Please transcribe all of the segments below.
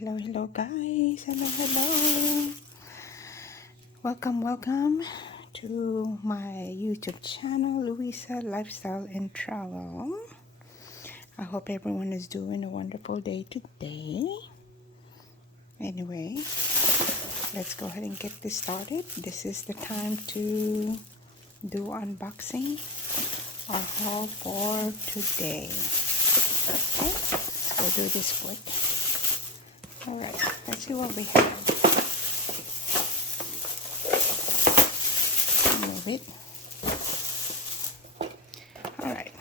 Hello guys, hello. Welcome to my YouTube channel, Louisa Lifestyle and Travel. I hope everyone is doing a wonderful day today. Anyway, let's go ahead and get this started. This is the time to do unboxing or haul for today. Okay, let's go do this quick. Alright, let's see what we have. Move it. Alright.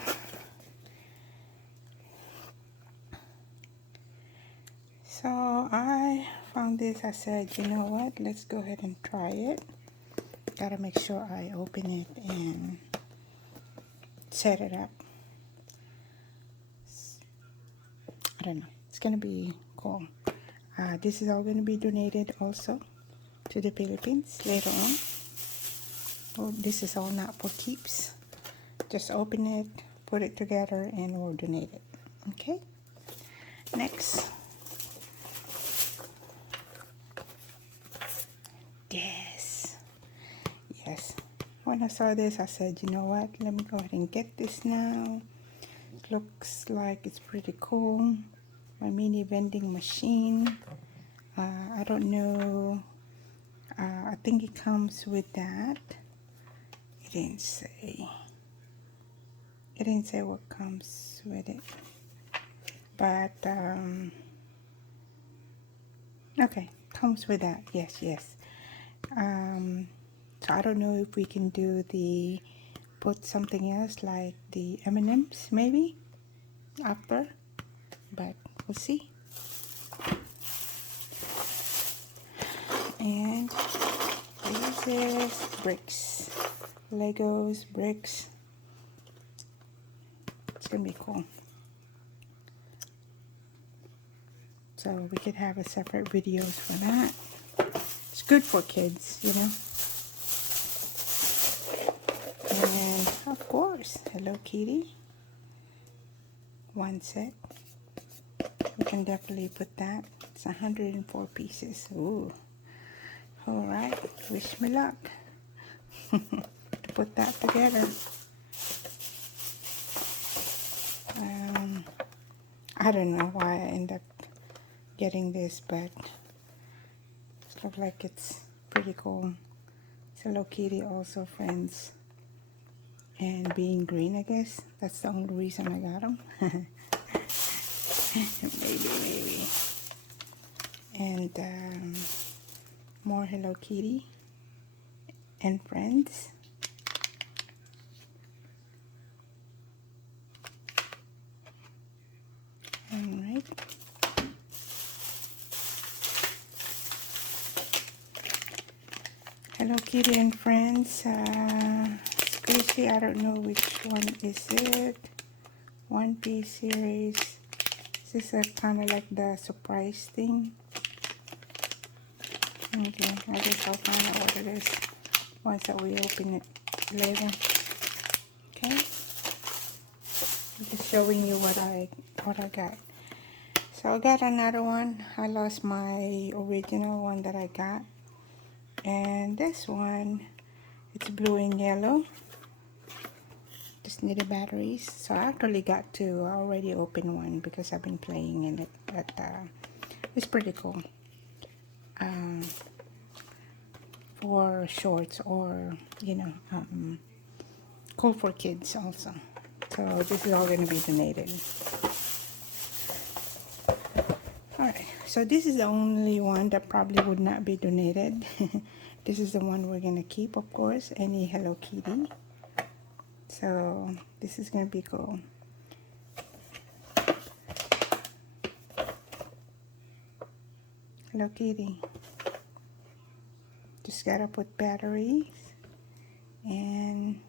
So I found this. I said, you know what? Let's go ahead and try it. Gotta make sure I open it and set it up. I don't know. It's gonna be cool. This is all gonna be donated also to the Philippines later on. Well, this is all not for keeps. Just open it, put it together, and we'll donate it. Okay. Next. Yes. When I saw this, I said, you know what? Let me go ahead and get this now. Looks like it's pretty cool. My mini vending machine. I don't know. I think it comes with that. It didn't say. It didn't say what comes with it. But, okay. Comes with that. Yes. So I don't know if we can do put something else like the M&Ms maybe after, but we'll see. And this is bricks, Legos, bricks. It's gonna be cool. So we could have a separate videos for that. It's good for kids, you know. And of course, Hello Kitty. One set. We can definitely put that. It's 104 pieces. Ooh. Alright, wish me luck to put that together. I don't know why I end up getting this, but it looks like it's pretty cool. It's Hello Kitty also, friends. And being green, I guess. That's the only reason I got them. maybe. And more Hello Kitty and friends. Alright. Hello Kitty and friends. Squishy, I don't know which one is it. One Piece series. This is kind of like the surprise thing. Okay, I guess I'll find out what it is once that we open it later. Okay, I'm just showing you what I got. So I got another one. I lost my original one that I got, and this one, it's blue and yellow. Just needed batteries. So I actually got two. I already opened one because I've been playing in it. But it's pretty cool. For shorts or, you know, cool for kids also. So this is all going to be donated. Alright, so this is the only one that probably would not be donated. This is the one we're going to keep, of course. Any Hello Kitty. So this is going to be cool. Hello Kitty. Just gotta put batteries and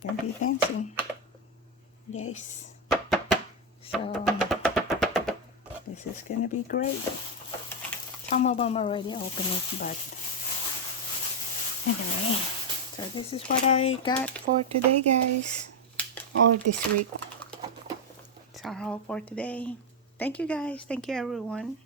gonna be fancy. Yes. So this is gonna be great. Some of them already opened it, but anyway. So this is what I got for today, guys, or this week. that's our haul for today. Thank you guys. Thank you everyone.